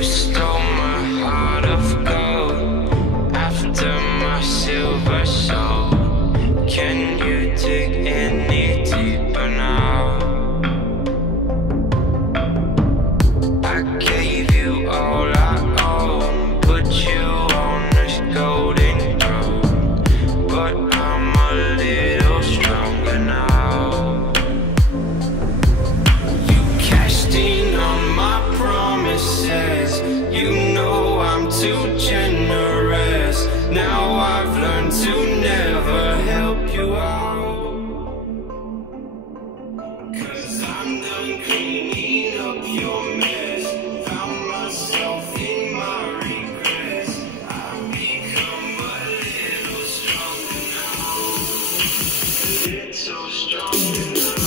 you stole my heart of gold after my silver soul. Can you dig any deeper now? I gave you all I own, put you on this golden throne, but I'm a little stronger now. You cashed in on my promises, you know I'm too generous. Now I've learned to never help you out, 'cause I'm done cleaning up your mess. Found myself in my regrets. I've become a little stronger now, a little stronger now.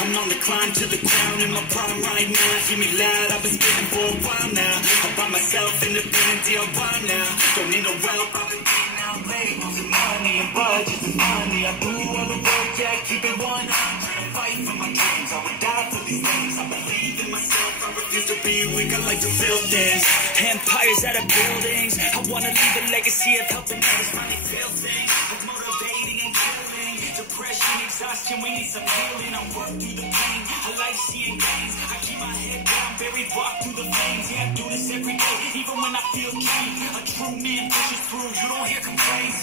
I'm on the climb to the crown in my prime right now. Hear me loud, I've been spitting for a while now. I'm by myself, independent, DIY now. Don't need no help, I've been getting out labels and money and budgets and money. I do all the work, yeah, keep it 100. Fight for my dreams, I would die for these things. I believe in myself, I refuse to be weak, I like to build things. Empires out of buildings, I wanna leave a legacy of helping others finally feel things. I'm motivating and killing, depression, exhaustion, we need some healing. I work through the pain, I like seeing gains. I keep my head down, buried, walk through the flames. Yeah, I do this every day, even when I feel keen. A true man pushes through, you don't hear complaints.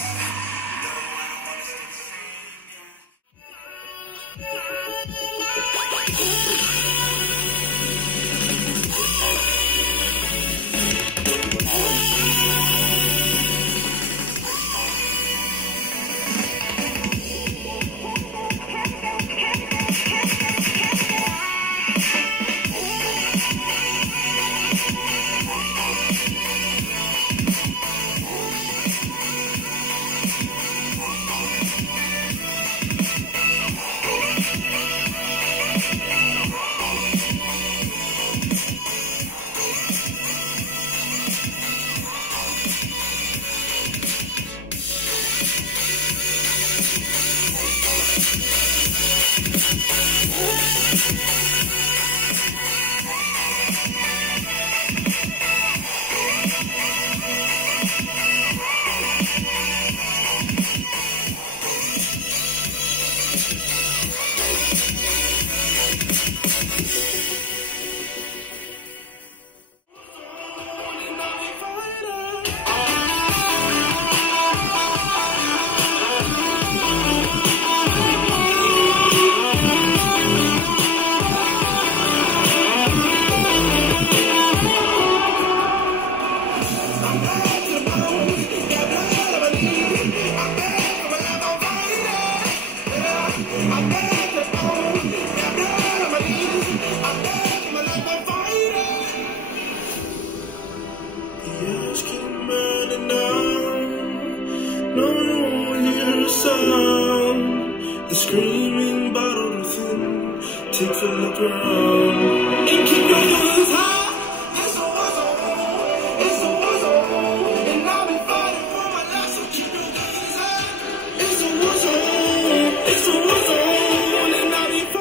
The screaming bottle within takes a look around and keep your guns high. It's a war zone, it's a war zone, and I'll be fighting for my life. So keep your guns high. It's a war zone, it's a war zone, and I'll be fighting.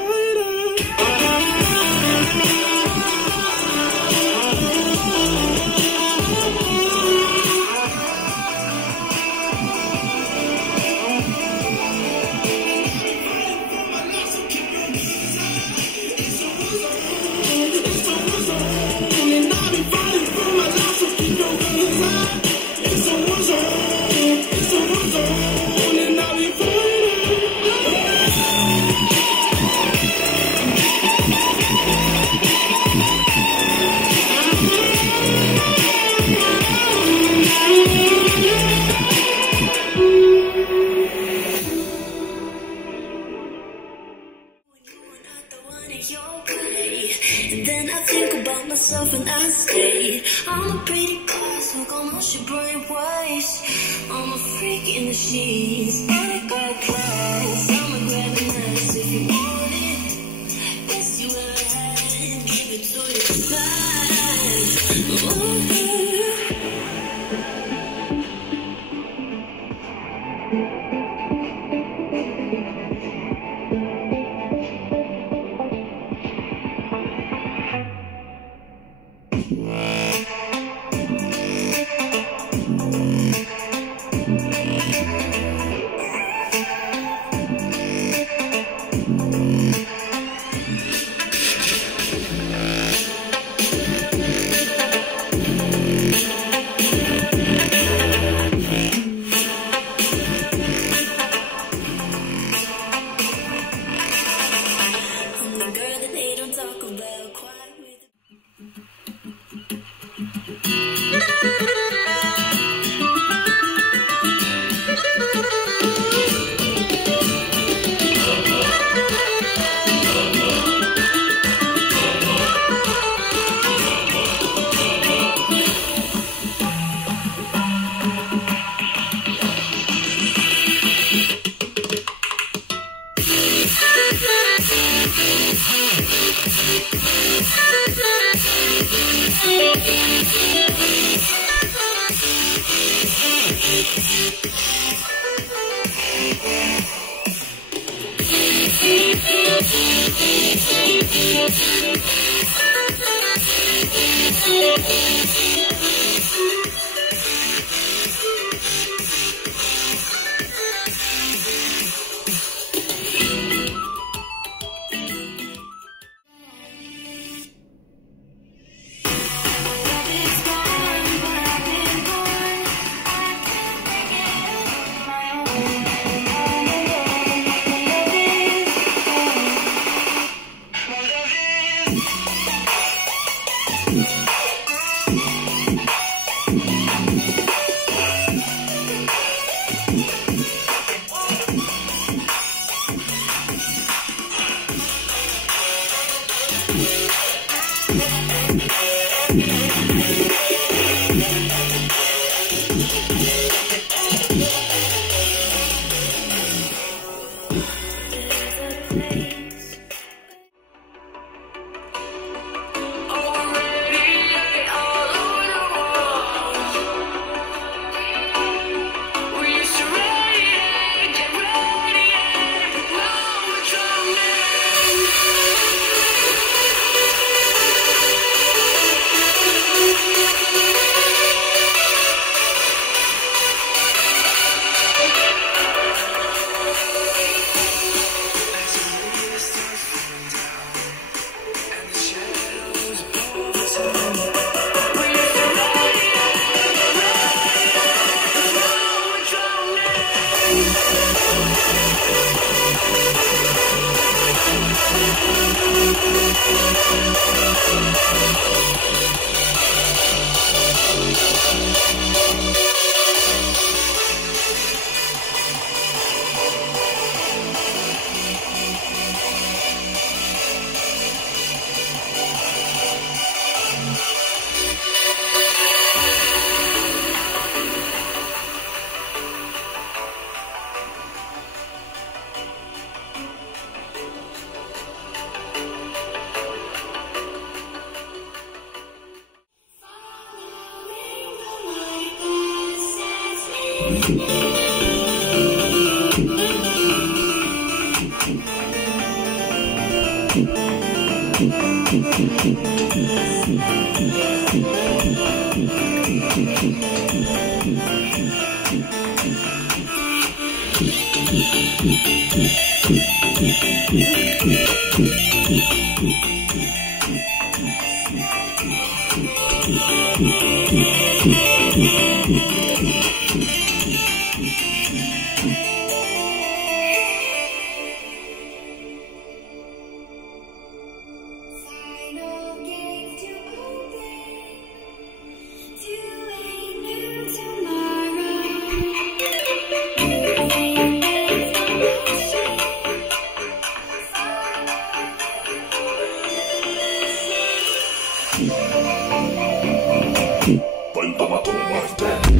And I stay. I'm a pretty boss, look on my shit brain waste. I'm a freak in the sheets, I got clothes. I'ma grab a nice if you want it. Yes, you will have it, give it to your side. When Bama Boom was dead.